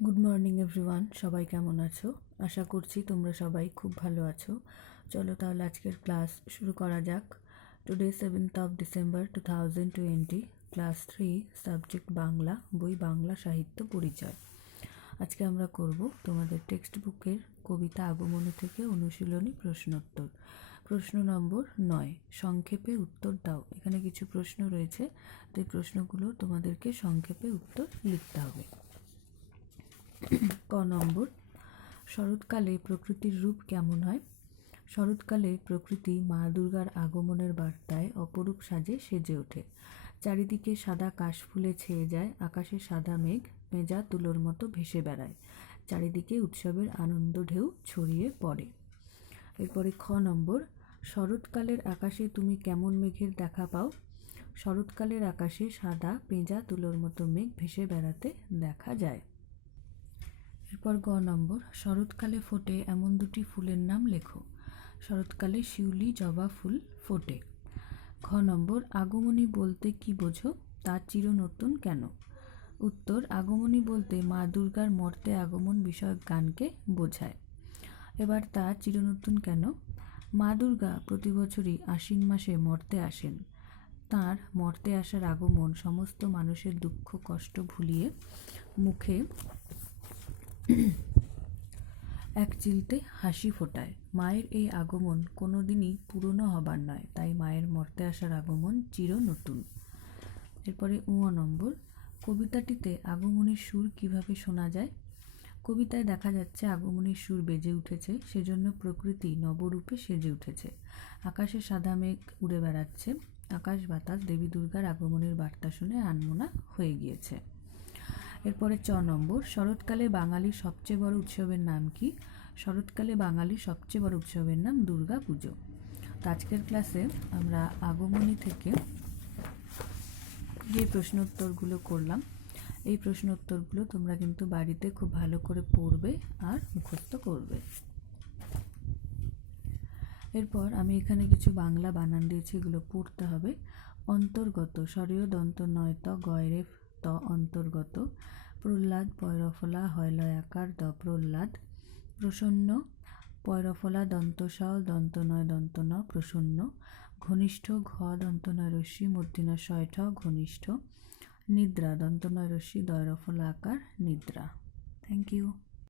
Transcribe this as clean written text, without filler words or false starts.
Good morning everyone, সবাই কেমন আছো? আশা করছি তোমরা সবাই খুব ভালো আছো। চলো তাহলে আজকের ক্লাস শুরু করা যাক। Today 7th December 2020, class 3, subject Bangla, বই বাংলা সাহিত্য পরিচয়। আজকে আমরা করব তোমাদের টেক্সট বুকের কবিতা আগমনী থেকে অনুশীলনী প্রশ্নোত্তর। প্রশ্ন নম্বর 9, সংক্ষেপে উত্তর দাও। এখানে কিছু প্রশ্ন রয়েছে, তো এই প্রশ্নগুলো তোমাদেরকে সংক্ষেপে উত্তর লিখতে হবে। ক নম্বর, শরৎকালে প্রকৃতির রূপ কেমন হয়? শরৎকালে প্রকৃতি মা দুর্গার আগমনের বার্তায় অপরূপ সাজে সেজে ওঠে। চারিদিকে সাদা কাশফুলে ছেয়ে যায়, আকাশে সাদা মেঘ মেজা তুলোর মতো ভেসে বেড়ায়। চারিদিকে উৎসবের আনন্দ ঢেউ ছড়িয়ে পড়ে। এরপরে খ নম্বর, শরৎকালের আকাশে তুমি কেমন মেঘের দেখা পাও? শরৎকালের আকাশে সাদা পেঁজা তুলোর মতো মেঘ ভেসে বেড়াতে দেখা যায়। এরপর গ নম্বর, শরৎকালে ফোটে এমন দুটি ফুলের নাম লেখো। শরৎকালে শিউলি জবা ফুল ফোটে। খ নম্বর, আগমনী বলতে কি বোঝো? তা চির নতুন কেন? উত্তর, আগমনী বলতে মা দুর্গার মর্তে আগমন বিষয়ক গানকে বোঝায়। এবার তা চিরনতুন কেন? মা দুর্গা প্রতি বছরই আশ্বিন মাসে মর্তে আসেন। তাঁর মর্তে আসার আগমন সমস্ত মানুষের দুঃখ কষ্ট ভুলিয়ে মুখে এক চিলতে হাসি ফোটায়। মায়ের এই আগমন কোনোদিনই পুরনো হবার নয়, তাই মায়ের মর্তে আসার আগমন চির নতুন। এরপরে নম্বর, কবিতাটিতে আগমনের সুর কিভাবে শোনা যায়? কবিতায় দেখা যাচ্ছে আগমনের সুর বেজে উঠেছে, সেজন্য প্রকৃতি নবরূপে সেজে উঠেছে। আকাশে সাদা মেঘ উড়ে বেড়াচ্ছে, আকাশ বাতাস দেবী দুর্গার আগমনের বার্তা শুনে আনমনা হয়ে গিয়েছে। এরপরে চ নম্বর, শরৎকালে বাঙালির সবচেয়ে বড় উৎসবের নাম কি? শরৎকালে বাঙালির সবচেয়ে বড় উৎসবের নাম দুর্গা পুজো। তো আজকের ক্লাসে আমরা আগমনী থেকে যে প্রশ্নোত্তরগুলো করলাম, এই প্রশ্নোত্তরগুলো তোমরা কিন্তু বাড়িতে খুব ভালো করে পড়বে আর মুখস্থ করবে। এরপর আমি এখানে কিছু বাংলা বানান দিয়েছি, এগুলো পড়তে হবে। অন্তর্গত, স্বরীয় দন্ত নয় ত গয়রে ত অন্তর্গত। প্রহ্লাদ, পয়রফলা হয়লয় আকার দ প্রহ্লাদ। প্রসন্ন, পয়রফলা দন্ত স দন্ত নয় দন্ত ন প্রসন্ন। ঘনিষ্ঠ, ঘ দন্ত নয় রস্যি মূর্ধন্য শয় ঠ ঘনিষ্ঠ। নিদ্রা, দন্ত নয় রস্যি দয়রফলা আকার নিদ্রা। Thank you.